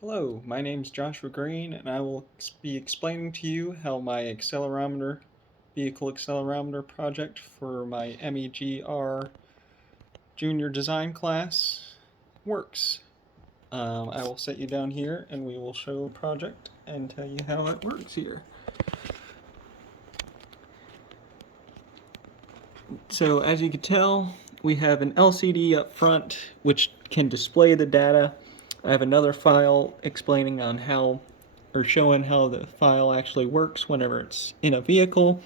Hello, my name is Joshua Green, and I will be explaining to you how my vehicle accelerometer project for my MEGR junior design class works. I will set you down here and we will show the project and tell you how it works here. So as you can tell, we have an LCD up front which can display the data. I have another file explaining on how, or showing how the file actually works whenever it's in a vehicle.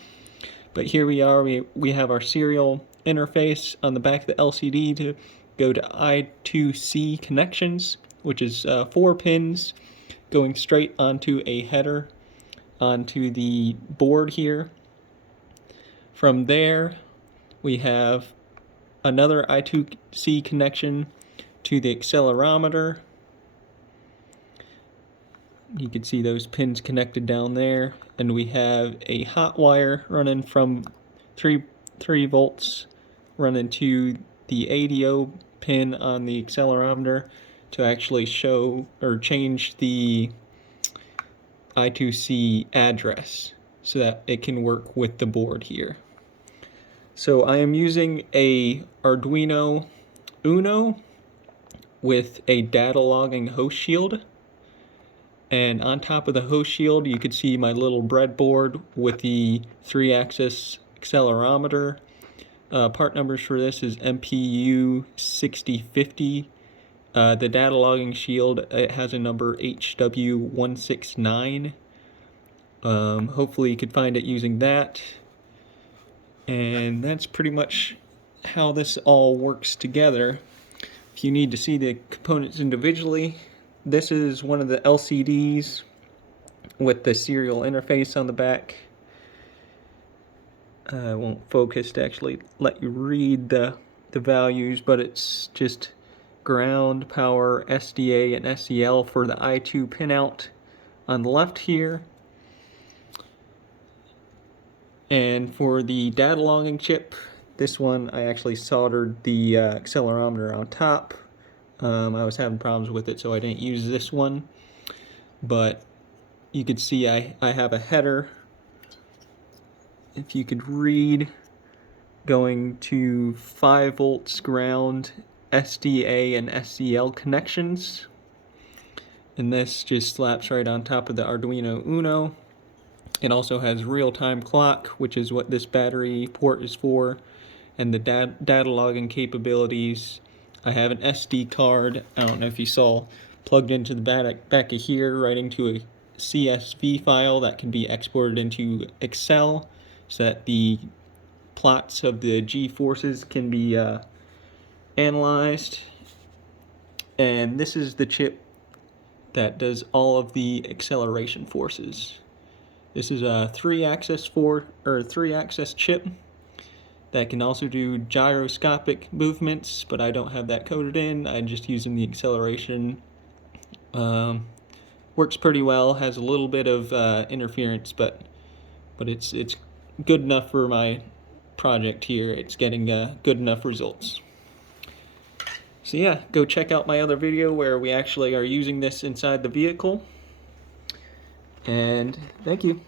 But here we are, we have our serial interface on the back of the LCD to go to I2C connections, which is 4 pins going straight onto a header onto the board here. From there, we have another I2C connection to the accelerometer. You can see those pins connected down there, and we have a hot wire running from 3 volts running to the ADO pin on the accelerometer to actually show or change the I2C address so that it can work with the board here. So I am using a Arduino Uno with a data logging host shield. And on top of the host shield, you could see my little breadboard with the 3-axis accelerometer. Part numbers for this is MPU 6050. The data logging shield, it has a number HW169. Hopefully you could find it using that. And that's pretty much how this all works together. If you need to see the components individually, this is one of the LCDs with the serial interface on the back. I won't focus to actually let you read the values, but it's just ground, power, SDA, and SEL for the I2 pinout on the left here. And for the data logging chip, this one I actually soldered the accelerometer on top. I was having problems with it, so I didn't use this one. But you can see I have a header, if you could read, going to 5 volts ground, SDA and SEL connections. And this just slaps right on top of the Arduino Uno. It also has real-time clock, which is what this battery port is for, and the data logging capabilities. I have an SD card, I don't know if you saw, plugged into the back of here, right into a CSV file that can be exported into Excel so that the plots of the G-forces can be analyzed. And this is the chip that does all of the acceleration forces. This is a 3-axis chip that can also do gyroscopic movements, but I don't have that coded in. I'm just using the acceleration. Works pretty well. Has a little bit of interference, but it's good enough for my project here. It's getting good enough results. So yeah, go check out my other video where we actually are using this inside the vehicle. And thank you.